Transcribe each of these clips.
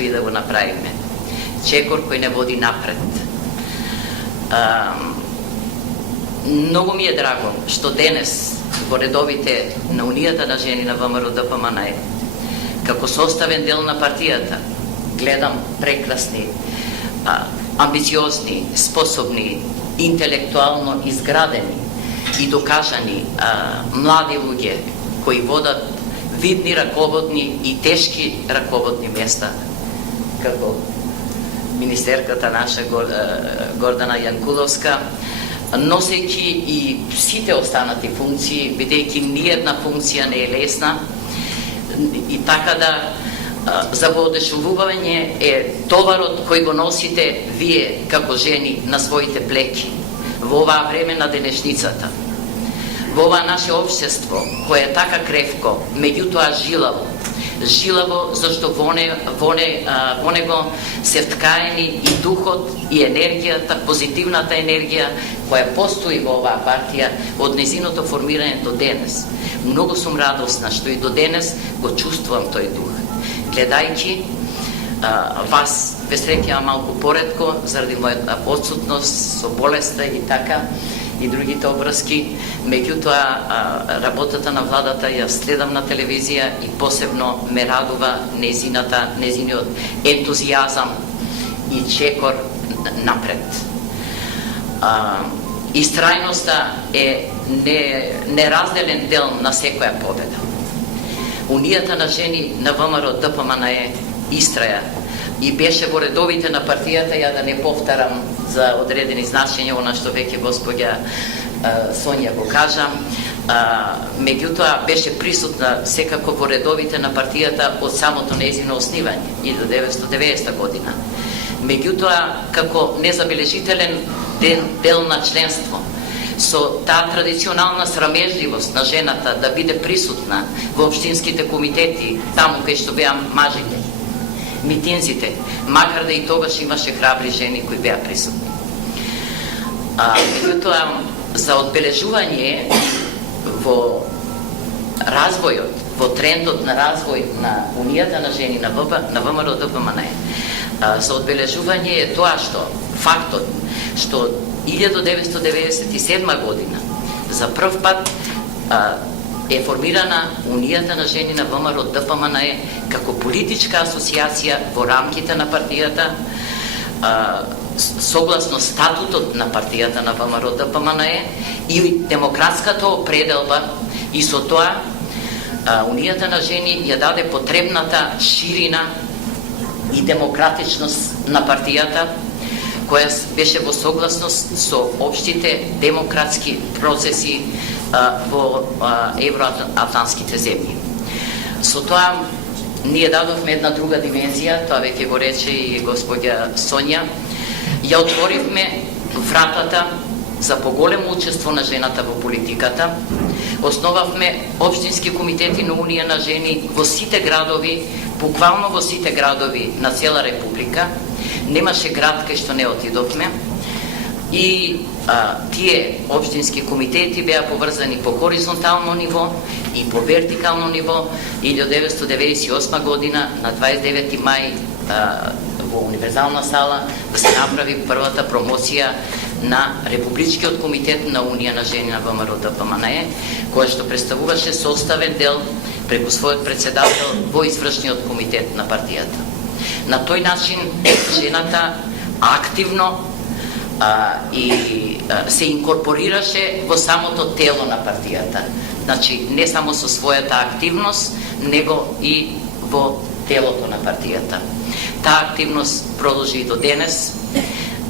и да го направиме. Чекор кој не води напред. Многу ми е драго што денес во редовите на Унијата на жени на ВМРО-ДПМНЕ, како составен дел на партијата, гледам прекрасни, амбициозни, способни, интелектуално изградени и докажани млади луѓе кои водат видни раководни и тешки раководни места, како министерката наша Гордана Јанкуловска, носејќи и сите останати функции, бидејќи ниједна функција не е лесна, и така да за воодушевување е товарот кој го носите вие како жени на своите плеки во оваа време на денешницата, во ова наше општество кое е така кревко, меѓутоа жилаво, зашто во него се вткаени и духот и енергијата, позитивната енергија која постои во оваа партија од незиното формирање до денес. Многу сум радосна што и до денес го чувствувам тој дух. Гледајќи вас, ве среќавам малку поретко заради мојата отсутност со болеста и така и другите обврски, меѓутоа работата на владата ја следам на телевизија и посебно ме радува незиниот ентузијазам и чекор напред. Истрајноста е неразделен дел на секоја победа. Унијата на жени на ВМРО-ДПМНЕ истраја и беше во редовите на партијата, ја да не повторам за одредени значења она што веќе госпоѓа Сонја го кажа, меѓутоа беше присутна секако во редовите на партијата од самото нејзино основање 1990 година. Меѓутоа, како незабележителен дел на членство, со таа традиционална срамежливост на жената да биде присутна во општинските комитети, таму кај што беа мажите, митинзите, макар да и тогаш имаше храбри жени кои беа присутни. Меѓутоа, за одбележување во развојот, во трендот на развој на Унијата на жени на ВМРО-ДПМНЕ, за одбележување е тоа што фактот што 1997 година за прв пат е формирана Унијата на жени на ВМРО-ДПМНЕ како политичка асоциација во рамките на партијата, согласно статутот на партијата на ВМРО-ДПМНЕ и демократската определба, и со тоа Унијата на жени ја даде потребната ширина и демократичност на партијата, која беше во согласност со општите демократски процеси во евроатлантските земји. Со тоа ние дадовме една друга димензија, тоа веќе го рече и господја Сонја, ја отворивме вратата за поголемо учество на жената во политиката, основавме општински комитети на Унија на жени во сите градови, буквално во сите градови на цела република. Немаше град кај што не отидовме и тие општински комитети беа поврзани по хоризонтално ниво и по вертикално ниво. 1998 година на 29 мај во универзална сала да се направи првата промоција на Републичкиот комитет на Унија на жени на ВМРО-ДПМНЕ, која што представуваше составен дел преку својот председател во извршниот комитет на партијата. На тој начин жената активно и се инкорпорираше во самото тело на партијата. Значи, не само со својата активност, него и во телото на партијата. Таа активност продолжи и до денес,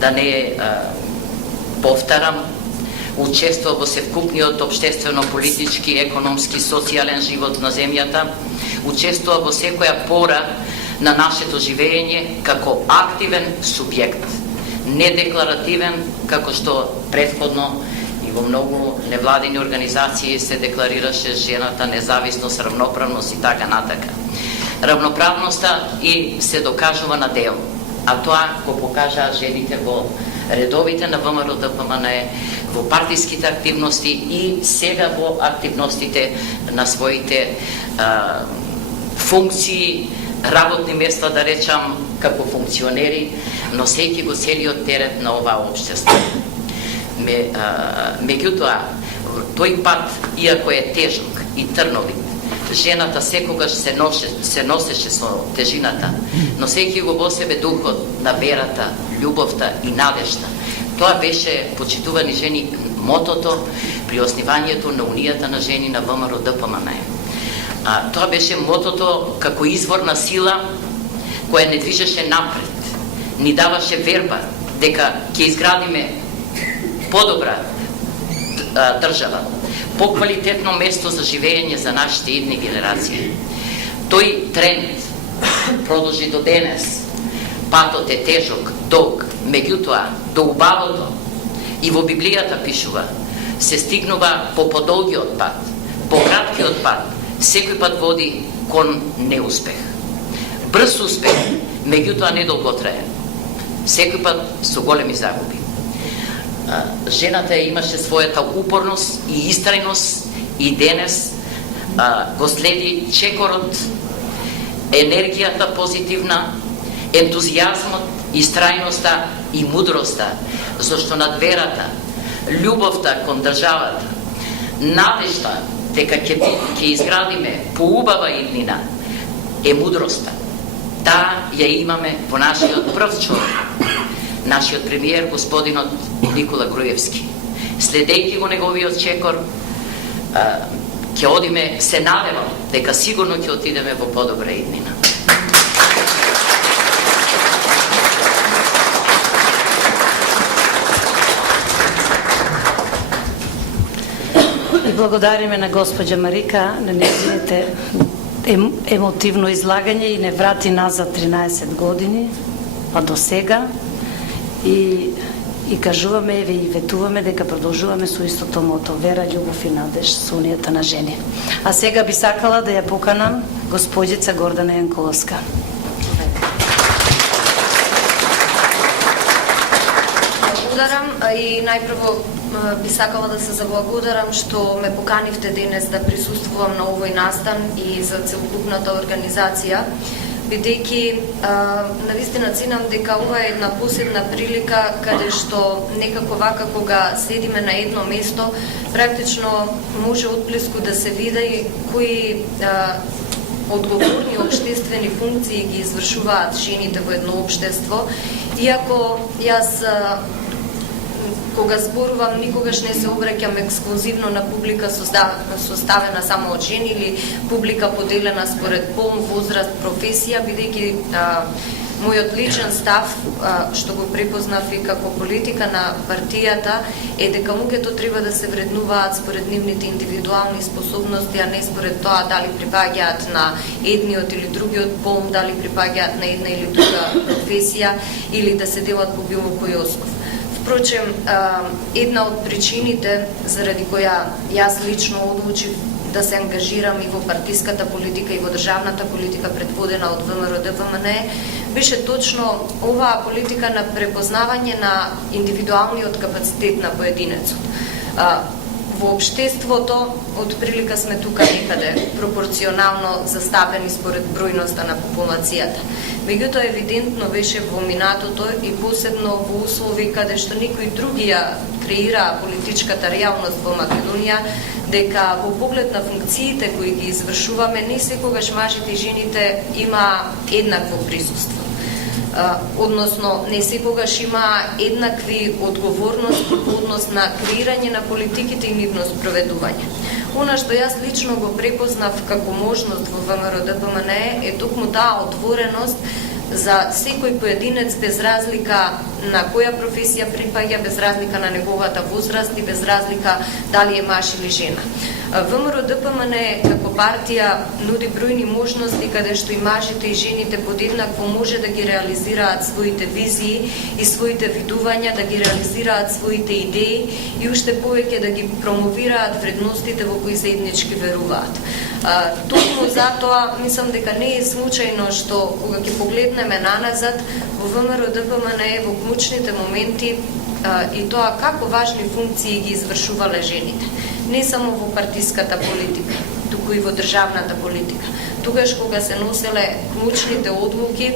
да не повторам, учествува во севкупниот општествено-политички, економски, социјален живот на земјата, учествува во секоја пора на нашето живење како активен субјект, недекларативен, како што предходно и во многу невладини организации се декларираше жената, независност, равноправност и така натака. Равноправноста и се докажува на дело, а тоа го покажаа жените во редовите на ВМРО-ДПМНЕ, во партиските активности и сега во активностите на своите функции работни места, да речам, како функционери, носејќи го целиот терет на оваа општество. Меѓутоа, тој пат, иако е тежок и трновит, жената секогаш се носеше со тежината, носејќи го во себе духот на верата, љубовта и надежта. Тоа беше, почитувани жени, мотото при основањето на Унијата на жени на ВМРО ДПМН. Тоа беше мотото како изворна сила која не движеше напред, ни даваше верба дека ќе изградиме подобра држава, поквалитетно место за живење за нашите идни генерации. Тој тренд продолжи до денес. Патот е тежок, долг, меѓутоа до убавото и во Библијата пишува, се стигнува по подолгиот пат, по краткиот пат, секој пат води кон неуспех. Брз успех, меѓутоа не долготраен. Секој пат со големи загуби. Жената имаше својата упорност и истрајност и денес го следи чекорот, енергијата позитивна, ентузијазмот, истрајноста и мудроста, зашто над верата, љубовта кон државата, надежта дека ќе изградиме поубава иднина е мудроста. Таа ја имаме во нашиот прв човек, нашиот премиер господинот Никола Груевски. Следејќи го неговиот чекор, ќе одиме, се надевам дека сигурно ќе отидеме во подобра иднина. И благодариме на госпоđа Марика на нејзините емотивно излагање и не врати назад 13 години, па до сега. И кажуваме еве и ветуваме дека продолжуваме со истото мото: вера, љубов и надеж со Унијата на жени. А сега би сакала да ја поканам госпоđица Гордана Јанколовска. Благодарам и најпрво би сакала да се заблагодарам што ме поканивте денес да присуствувам на овој настан и за целокупната организација, бидејќи навистина ценам дека ова е една посебна прилика каде што некако вака кога седиме на едно место, практично може отблиску да се види кои одговорни општествени функции ги извршуваат жените во едно општество. Иако јас кога зборувам, никогаш не се обраќам ексклузивно на публика составена само од жени или публика поделена според пол, возраст, професија, бидејќи мојот личен став, што го препознав и како политика на партијата, е дека луѓето треба да се вреднуваат според нивните индивидуални способности, а не според тоа дали припаѓаат на едниот или другиот пол, дали припаѓаат на една или друга професија или да се делат по било кој основ. Впрочем, една од причините заради која јас лично одлучив да се ангажирам и во партиската политика и во државната политика предводена од ВМРО ДПМН беше точно оваа политика на препознавање на индивидуалниот капацитет на поединецот. Во општеството, од прилика сме тука некаде пропорционално застапени според бројноста на популацијата. Меѓутоа евидентно беше во минатото и посебно во услови каде што никои други ја креираа политичката реалност во Македонија, дека во поглед на функциите кои ги извршуваме, не секогаш мажите и жените има еднакво присуство. Односно, не секогаш има еднакви одговорности во однос на креирање на политиките и нивно спроведување. Она што јас лично го препознав како можност во ВМРО ДПМН е токму таа отвореност за секој поединец без разлика на која професија припаѓа, без разлика на неговата возраст и без разлика дали е маж или жена. ВМРО ДПМН како партија нуди бројни можности каде што и мажите и жените подеднакво може да ги реализираат своите визии и своите видувања, да ги реализираат своите идеи и уште повеќе да ги промовираат вредностите во кои заеднички веруваат. Токму затоа мислам дека не е случајно што кога ќе погледнеме наназад во ВМРО ДПМН во клучните моменти и тоа како важни функции ги извршувале жените. Не само во партиската политика, туку и во државната политика. тогаш кога се носеле клучните одлуки